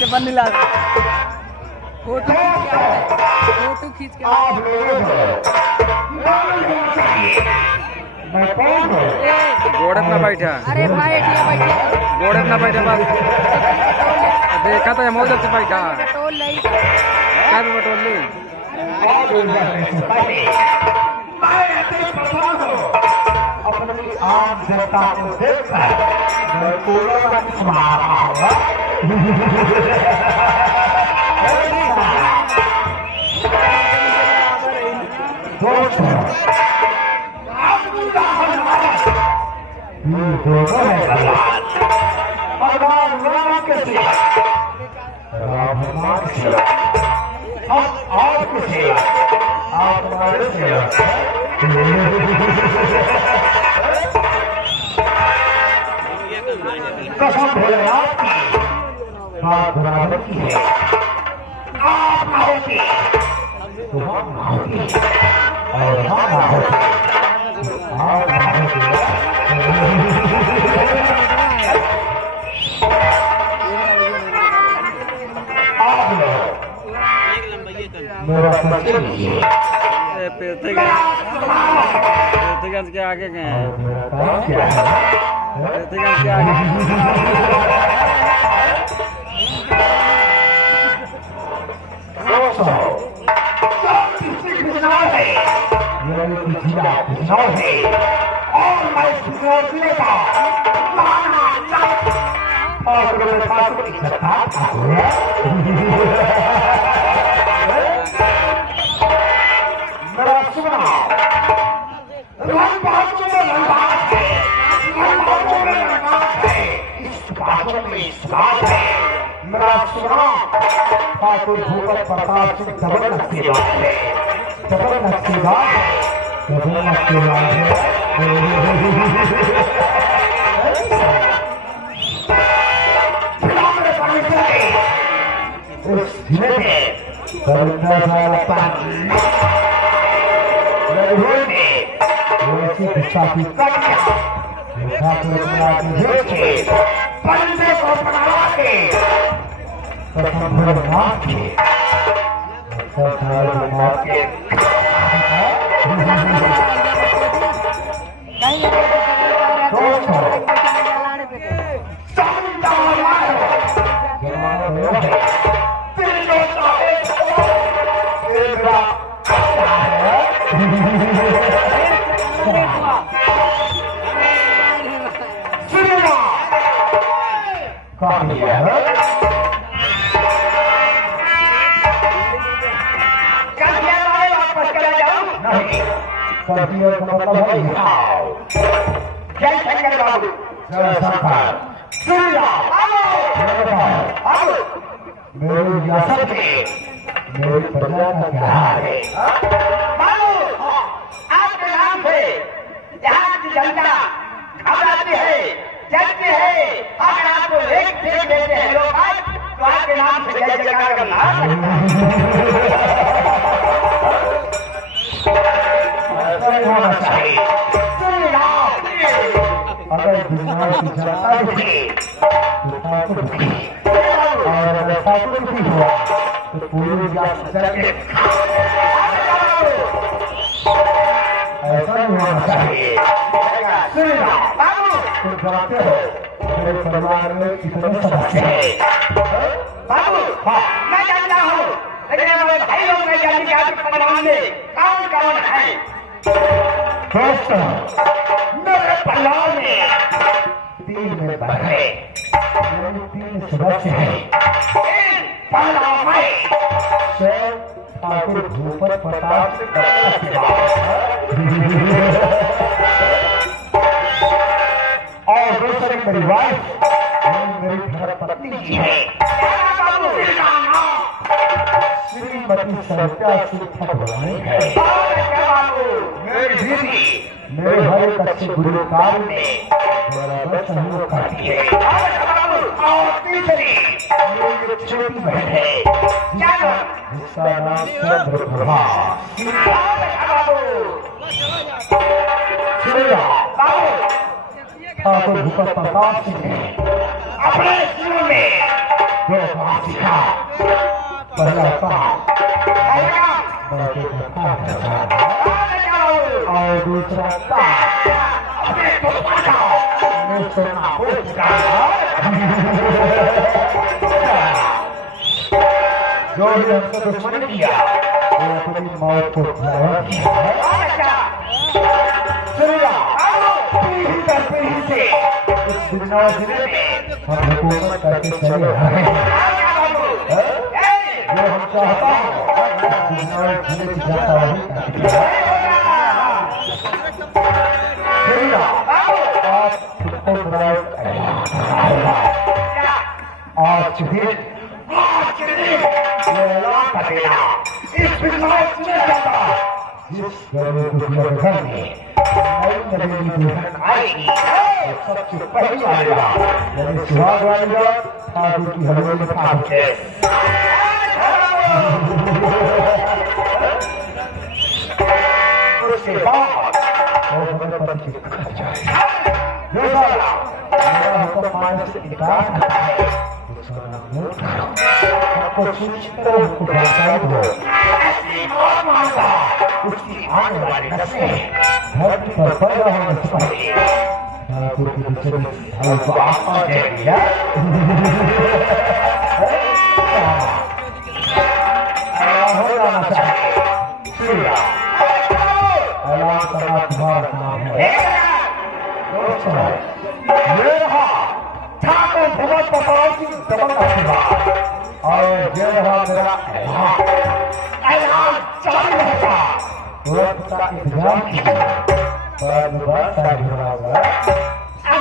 के बन्नी ला फोटो खींच के गोड़े ना बैठा अरे भाई गोड़े ना बैठा बस देखा तो मौज से बैठा टोल नहीं क्या तो बटोल ली अपनी आम जनता को देखकर मैं कोरोना का सुना रहा हूँ कसम भोलेनाथ की बात बराबर की है। आप ना होती तो हम ना होती और हम ना होते आप ना होते। आप लोग मेरा सच्चे लीजिए पीरथगंज के आगे गए हैं पीरथगंज के आगे ठाकुर भूपत प्रताप सिंह डबल नक्शेबाज है डबल नक्शेबाज डबल नक्शेबाज है। इस जिले में ऐसी दिशा की कन्या बंदे को बना के जय शंकर बाबू जय शंकर मेरी रियासत में मेरी प्रजा का क्या हाल है। आपके नाम से यहाँ की जनता घबराती है जलती है। अगर आपको एक देख देते हैं लोग तो आपके नाम से जय जयकार का नाम होना चाहिए। अगर दुनिया की जनता दुखी तो ठाकुर दुखी और अगर ठाकुर दुखी हुआ तो पूरी ऐसा ही होना चाहिए। तुम जानते हो मेरे परिवार में कितने सदस्य हैं? बाबू मैं जानता हूँ लेकिन हमारे भाई लोग नहीं जानते आपके परिवार में कौन कौन है। दोस्तों मेरे परिवार में 3 मेंबर है मेरे 3 सदस्य हैं। पहला मैं ठाकुर भूपत प्रताप सिंह और दूसरी मेरी वाइफ मेरी धर्मपत्नी जी है श्रीमती सत्या सिंह ठाकुरानी है। मेरी दीदी मेरे हर एक अच्छे गुरु कार्य में बराबर सहयोग करती है। और तीसरी मेरी छोटी बहन है जिसका नाम चंद्रप्रभा। ठाकुर भूपत प्रताप सिंह ने अपने जीवन में जो बात सीखा पहला पाठ और दूसरा पाठ अपने तोहफा का मैं सोना हो चुका जो भी हमसे दुश्मनी किया वो अपनी मौत को ध्यान दिया सुनिया पीढ़ी दर पीढ़ी से इस बिजनौर जिले में हम हुकूमत करके चले आ रहे हैं जो हम चाहता हूँ बिजनौर जिले की जनता वही सुनिया आज सबको बुरा आज दिन इस बिजनौर जिले का जिस घर में आएगी सबसे पहली आएगा यानी सुहाग आएगा ठाकुर की हवेली में ठाकुर उसके बाद वो हमें पति कर जाएगा जो साला मेरा हुक्म मानने से इनकार करता है आपको सूचित को जानकारी दो ऐसी मौत मांगा उसकी आने वाली नस्लें धरती पर पैदा होने से पहले ठाकुर की दूसरी को आत्मा दे दिया हो जाना चाहिए सूर्या ऐलान करना तुम्हारा काम है दोस्तों ये रहा ठाकुर भगवत पताओं की दमन का शिवा और ये रहा मेरा ऐलान जारी रहेगा तुरंत का इंतजाम कीजिए बाद में बहुत सारी होगा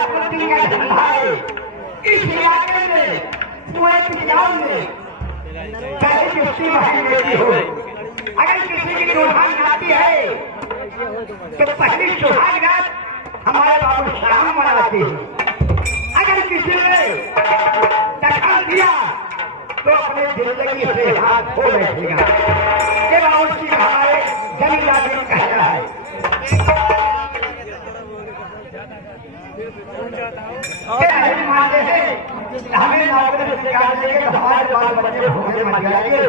भाई इस इलाके में पूरे पंजाब में चाहे किसी भाई बेटी हो अगर किसी की सुहाग आती है तो पहली सुहाग रात हमारे बाबू शाम मनाते हैं अगर किसी ने दखल दिया तो अपने जिंदगी से हाथ खो बैठेगा ये बाबू सिंह हमारे जमींदार में कहता है नहीं मानते हैं हमें नौकरी से निकाल देंगे तो हमारे बाल बच्चे भूखे मर जाएंगे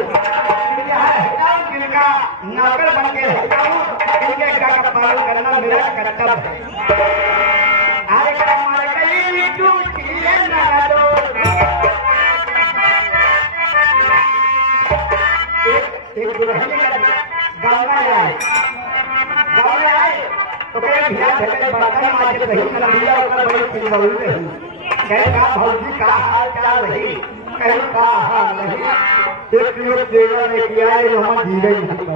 इनका नौकर बन के इनके का पालन करना मेरा कर्तव्य है अरे कमर गई टूटी ना दो एक दुल्हन गाँव में आए तो कोई ध्यान देते बर्तन माजे रही नदिया ऊपर बड़ी पिलवल रही कहेगा भौजी का हाल चाल रही कहीं का हाल नहीं एक किलो देगा ने किया है जो हम जीवे नहीं सकता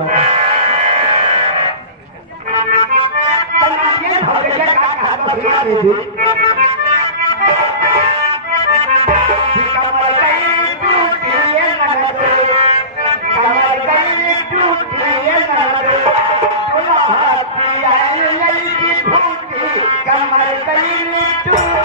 ये भौजी का हाथ बना दे दी कमर गई टूटी ननद कमर गई टूटी ननद कमर गई टूटी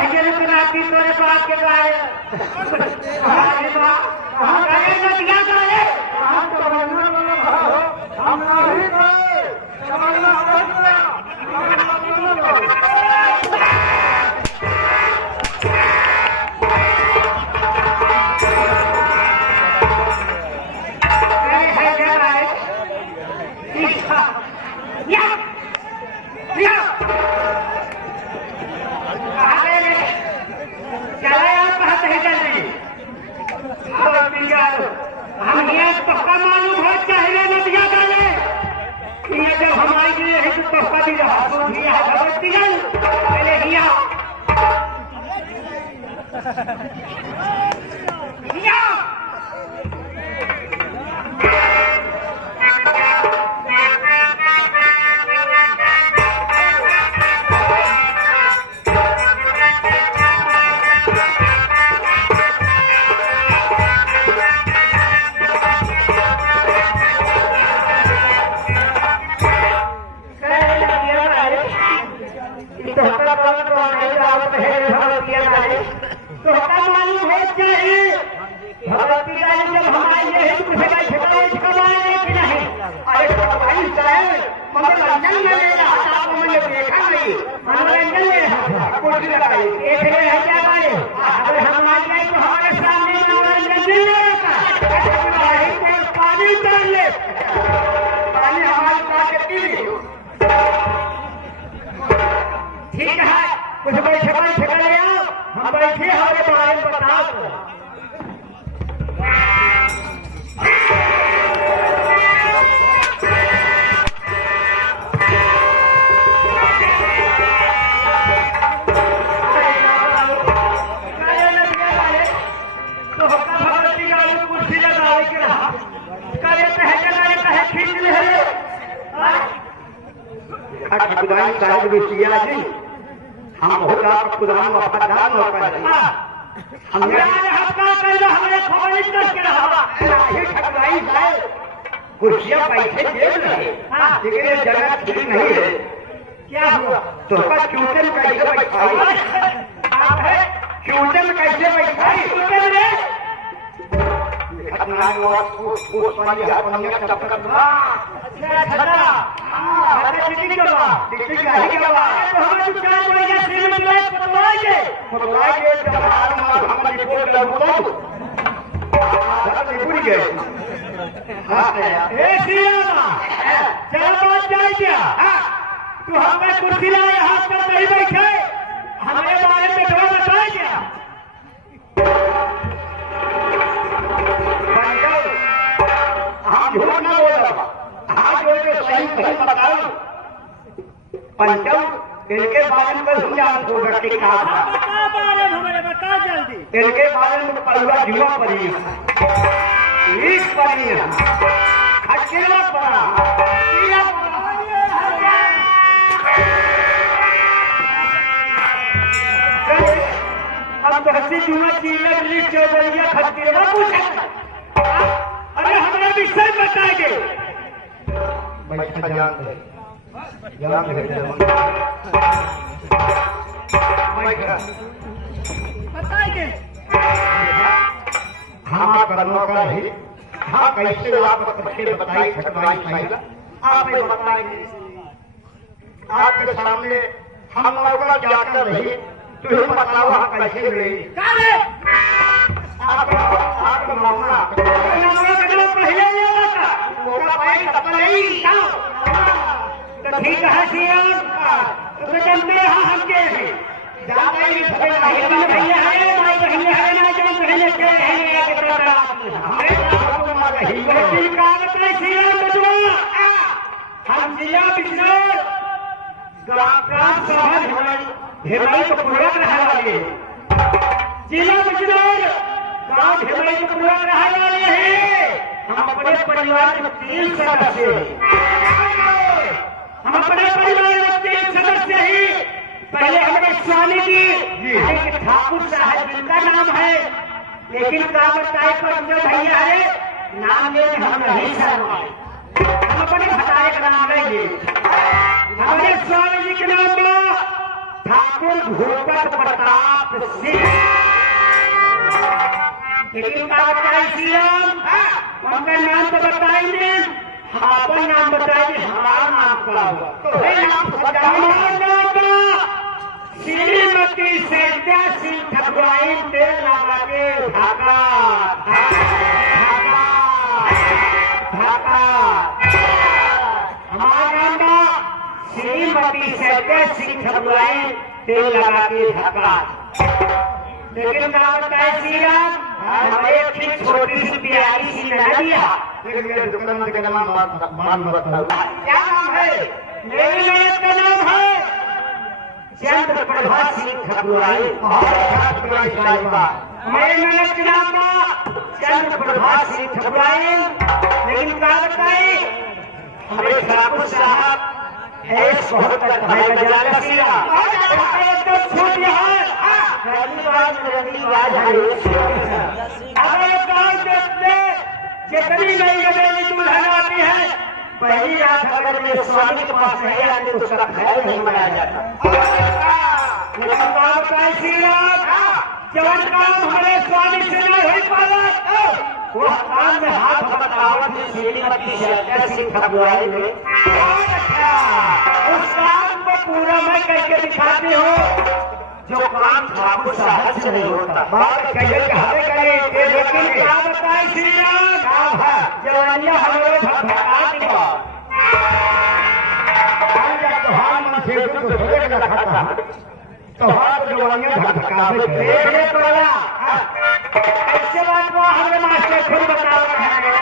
कहिए न कराती तोरे बाप के गाय अरे बा हम गाय नदिया गाय हम तो हम नहीं गए समझना हम यहाँ पक्का मालूम हो चाहिए नदिया डाले ये जब हमारी लिए है तो पक्का भी रहा तो यहाँ भगवती पहले ठीक है कुछ बैठे हम बैठे हमारे बारे में बताओ खुदाई साहिब विषया जी हम बहुत आप खुदाई वफादार होकर हमने हमारे खोली तक के रहा ये खुदाई साहिब कुर्सियां पैसे दे रहे लेकिन ये जगह ठीक नहीं है क्या हुआ तो का चूते में कैसे बैठाई आप है चूते में कैसे बैठाई चूते में खतना वो वाली अपनिया तब तक अच्छा अरे टिकट करवा टिकट का ही करवा तो हमें तो क्या बोलेगा सिर में ले पटवाएंगे जवान हम रिपोर्ट लगो तो पूरी गए हां ए सियामा चल बात जाए क्या तू हमें कुर्सी लाए हाथ पर नहीं बैठे हमें बारे में थोड़ा बताए क्या हम झूठ ना बोला हाँ जो सही सही बताओ पंचम इनके बारे में कुछ जान होगा कि क्या बता जल्दी इनके बारे में पलवा जुआ पड़ी लीक पड़ी खचेला पड़ा अब तो हंसी जुआ चीला लीक चौबलिया खचेला पूछा अरे हमारा विषय बताएंगे बैठा जानते बताएंगे हम आप करना का ही हाँ कैसे आप बच्चे बताइए खटवाई आप बताएंगे आपके सामने हम लोग जाकर रही तो बताओ हाँ कैसे मिलेगी आपका मामला ठीक है सियाम तो जानते हैं हम के हैं जाते ही भैया है माई भैया है ना जो पहले के है के तरह हमें आपको मार रही है ठीक कागज में सियाम बचवा हम जिला बिजनौर ग्राम सभा हिमाई को पूरा रहने वाले जिला बिजनौर गांव हिमाई को पूरा रहने वाले हैं हम अपने परिवार के 3 सदस्य हम अपने परिवार में 3 सदस्य ही पहले हमारे स्वामी जी एक ठाकुर साहब जिनका नाम है लेकिन काम बताए पर भैया है नाम ले हम नहीं शर्माए हम अपने बताए का नाम लेंगे हमारे स्वामी जी के नाम ठाकुर भूपत प्रताप सिंह। लेकिन क्या बताए श्री राम, उनका नाम तो बताएंगे, हम अपना नाम बताएंगे, हमारा नाम क्या हुआ? श्रीमती सैद्या सिंह ठकुराइन तेल लगा के ढाका ढाका ढाका। हमारा नाम श्रीमती सैद्या सिंह ठकुराइन तेल लगा के ढाका। लेकिन क्या बताए श्री राम, हमारे एक छोटी सी प्यारी सी नदिया। क्या नाम है? मेरी ननद का नाम है चंद्र प्रभा सिंह ठकुराइन। मेरे ननद का नाम चंद्र प्रभा सिंह ठकुराइन। लेकिन क्या बताए, हमारे ठाकुर साहब ऐस बहुत जला सिरा एकदम छोटी है। जितनी नई गदेली दुल्हन आती है, पहली रात अगर मेरे स्वामी के पास नहीं आती तो उसका ख्याल नहीं मनाया जाता। लेकिन काम का श्री राम, जब काम हमारे स्वामी से नहीं हो पाया, वह काम में हाथ बटावत श्रीमती सैद्या सिंह ठकुराइन ने उस काम को पूरा मैं करके दिखाती हूँ जो काम ठाकुर साहब से नहीं होता। बात कहे कहते करें, लेकिन क्या बताए श्री राम, काम है जवानिया हमारे भटका दिया। त्योहार मन से तो थोड़े ना खाता, त्योहार को जवानिया भटकावे देखने पड़ा। ऐसे बात को हमारे मास्टर खुद बता रहे हैं।